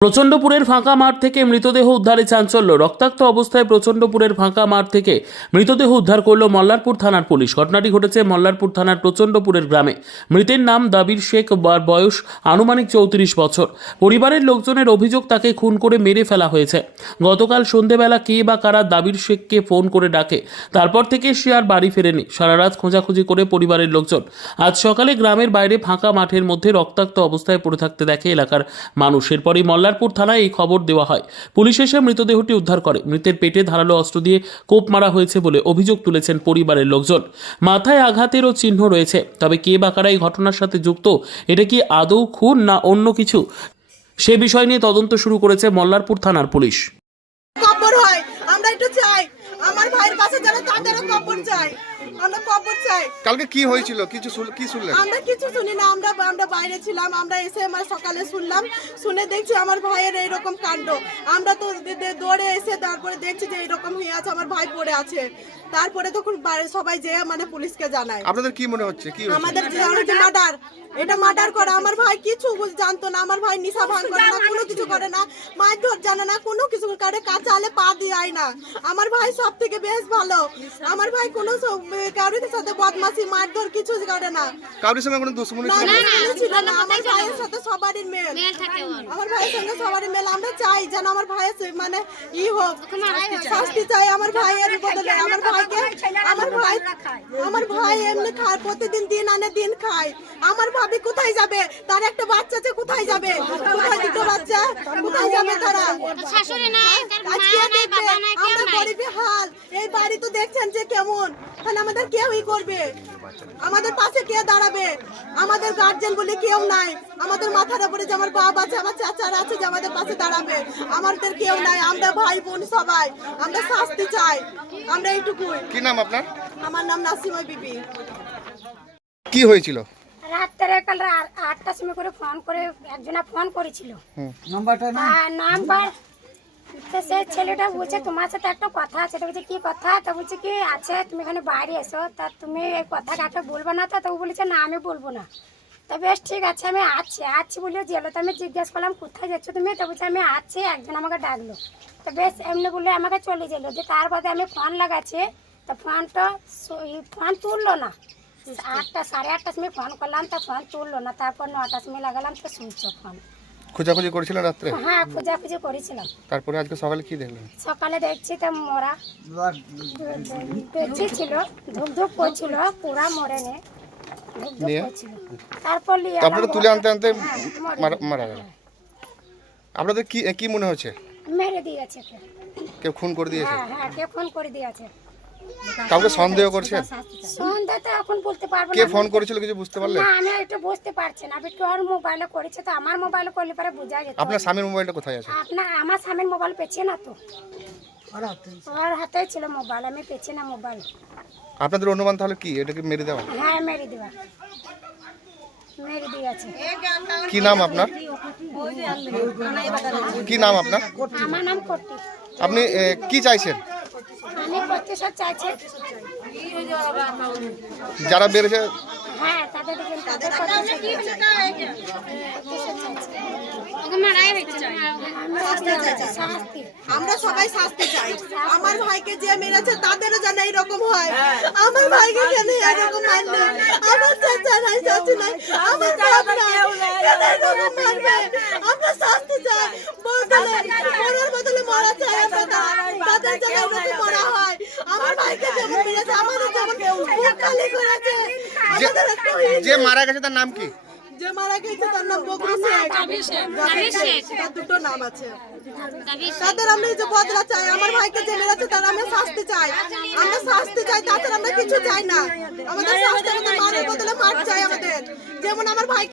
প্রচণ্ডপুরের ফাঁকা মাঠ থেকে মৃতদেহ উদ্ধারে চাঞ্চল্য। রক্তাক্ত অবস্থায় প্রচণ্ডপুরের ফাঁকা মাঠ থেকে মৃতদেহ উদ্ধার করল মল্লারপুর থানার পুলিশ। ঘটনাটি ঘটেছে মল্লারপুর থানার প্রচণ্ডপুরের গ্রামে। মৃতের নাম দাবির শেখ বার বয়স আনুমানিক চৌত্রিশ বছর। পরিবারের লোকজনের অভিযোগ তাকে খুন করে মেরে ফেলা হয়েছে। গতকাল সন্ধেবেলা কে বা কারা দাবির শেখকে ফোন করে ডাকে। তারপর থেকে সে আর বাড়ি ফেরেনি। সারা রাত খোঁজাখুঁজি করে পরিবারের লোকজন। আজ সকালে গ্রামের বাইরে ফাঁকা মাঠের মধ্যে রক্তাক্ত অবস্থায় পড়ে থাকতে দেখে এলাকার মানুষের মানুষ। এরপরই মল্লারপুর থানায় এই খবর দেওয়া হয়। পুলিশ এসে মৃতদেহটি উদ্ধার করে। মৃতের পেটে ধারালো অস্ত্র দিয়ে কোপ মারা হয়েছে বলে অভিযোগ তুলেছেন পরিবারের লোকজন। মাথায় আঘাতেরও চিহ্ন রয়েছে। তবে কে বা কারা এই ঘটনার সাথে যুক্ত, এটা কি আদৌ খুন না অন্য কিছু? সে বিষয় নিয়ে তদন্ত শুরু করেছে মল্লারপুর থানার পুলিশ। আমরা একটু চাই। আমার ভাইয়ের পাশে যারা তাদেরও কবর চাই। আমরা কবর চাই। কালকে কি হয়েছিল? কিছু কি শুনলেন? আমরা কিছু শুনি না। আমরা আমরা বাইরে ছিলাম। আমরা এসে আমার সকালে শুনলাম। শুনে দেখছি আমার ভাইয়ের এইরকম কাণ্ড। আমরা তো দৌড়ে এসে তারপরে দেখছি যে এইরকম হয়ে আছে আমার ভাই পড়ে আছে। তারপরে তখন সবাই যেয়ে মানে পুলিশকে জানায়। আপনাদের কি মনে হচ্ছে? কি আমাদের যে মার্ডার এটা মার্ডার করা আমার ভাই কিছু জানতো না। আমার ভাই নিশা ভাঙ করে না কোনো কিছু করে না। মারধর জানে না কোনো কিছু করে কাঁচা আলে পা দিয়ে না। আমার ভাই সব থেকে বেশ ভালো। আমার ভাই কোনো কারোর সাথে বদমাসি মারধর কিছু করে না। কারোর সঙ্গে কোনো দুশ্মনী না, ছিল? না, ছিল না আমার ভাইয়ের সাথে সবারই মেল। আমার ভাইয়ের সঙ্গে সবারই মেল। আমরা চাই যেন আমার ভাইয়ের মানে ই হোক শাস্তি চাই। আমার ভাইয়ের বদলে আমার ভাইকে আমার ভাই আমার ভাই এমনি খায় প্রতিদিন দিন আনে দিন খায়। আমার ভাবি কোথায় যাবে? তার একটা বাচ্চা আছে কোথায় যাবে? কোথায় দুটো বাচ্চা? কোথায় যাবে তারা? শাশুড়ি নাই তার মা নাই বাবা নাই কেউ আমরা নাই গরিবী হাল। এই বাড়ি তো দেখছেন যে কেমন। তাহলে আমাদের কেউই করবে? আমাদের পাশে কে দাঁড়াবে? আমাদের গার্জেন বলে কেউ নাই। আমাদের মাথার উপরে যে আমার বাবা আছে আমার চাচারা আছে যে আমাদের পাশে দাঁড়াবে। আমাদের কেউ নাই। আমরা ভাই বোন সবাই। আমরা শাস্তি চাই। আমরা এইটুকুই। কি নাম আপনার? আমার নাম নাসিমা বিবি। কি হয়েছিল? রাত্রে কাল আটটার সময় করে ফোন করে একজনা ফোন করেছিল। আর নাম্বার তো সেই ছেলেটা বলছে তোমার সাথে একটা কথা আছে। তো বলছে কি কথা? তো বলছে কি আছে তুমি এখানে বাইরে এসো। তা তুমি এই কথা কাকে বলব না তো? তো ও বলেছে না আমি বলব না। তা বেশ ঠিক আছে আমি আছি আছি বলে গেলো তো আমি জিজ্ঞেস করলাম কোথায় যাচ্ছ তুমি? তো বলছে আমি আছি একজন আমাকে ডাকলো। তো বেশ এমনি বলে আমাকে চলে গেল। যে তার বাদে আমি ফোন লাগাচ্ছি। তো ফোনটা ফোন তুললো না। আটটা সাড়ে আটটার সময় ফোন করলাম তা ফোন তুললো না। তারপর নটার সময় লাগালাম তো শুনছো ফোন। খোঁজাখুঁজি করেছিলেন রাত্রে? হ্যাঁ খোঁজাখুঁজি করেছিলাম। তারপরে আজকে সকালে কি দেখলেন? সকালে দেখছি তো মোরা। বেঁচে ছিল ধুপ ধুপ করছিল পুরা মরে নে নিয়ে? তারপর নিয়ে আপনারা তুলে আনতে আনতে হ্যাঁ, মারা- মারা গেল। আপনাদের কি কি মনে হচ্ছে মেরে দিয়েছে কে। কেউ খুন করে দিয়েছে? হ্যাঁ হ্যাঁ কে ফোন করে দিয়েছে। কাউকে সন্দেহ করছেন সন্ধ্যা তো এখন বলতে পারব কে ফোন করেছিল কিছু বুঝতে পারলেন না আমি একটু বুঝতে পারছি না। আমি তোর মোবাইলে করেছে? তো আমার মোবাইলে করলে পরে বোঝা যেত। আপনার স্বামীর মোবাইলটা কোথায় আছে? আপনার আমার স্বামীর মোবাইল পেছে না তো? ওর হাতেই ছিল। মোবাইল আমি পেছি না মোবাইল আপনাদের অনুমান তাহলে কি? এটাকে মেরে দেওয়া? হ্যাঁ মেরে দেবা মেরে দিয়েছে। কি নাম আপনার? কি নাম আপনার আমার নাম কর্তি আপনি কি চাইছেন? আমি প্রতিশোধ চাইছি। যারা বেড়েছে? হ্যাঁ তাদের তাদের আমরা সবাই শাস্তি চাই। আমার ভাইকে যে মেরেছে তাদেরও যেন এইরকম হয়। আমার ভাইকে যেন এরকম মারবে আমার চাচা নাই চাচি নাই। আমার মারবে। শাস্তি চাই। বদলে মরার বদলে মরা চাই আমরা। তাদের যেন এরকম ভাইকে যেমন মেরেছে আমাদের যেমন বুক করেছে আমাদের একটু যে মারা গেছে তার নাম কি? যে মারা গেছে তার নাম বকরু শেখ তার দুটো নাম আছে। তাদের আমরা যে বদলা চাই আমার ভাইকে যে মেরেছে তার আমরা শাস্তি চাই। আমরা শাস্তি চাই আমরা কিছু চাই না। আমাদের শাস্তি আমাদের মারের বদলে মার চাই আমাদের। যেমন আমার ভাই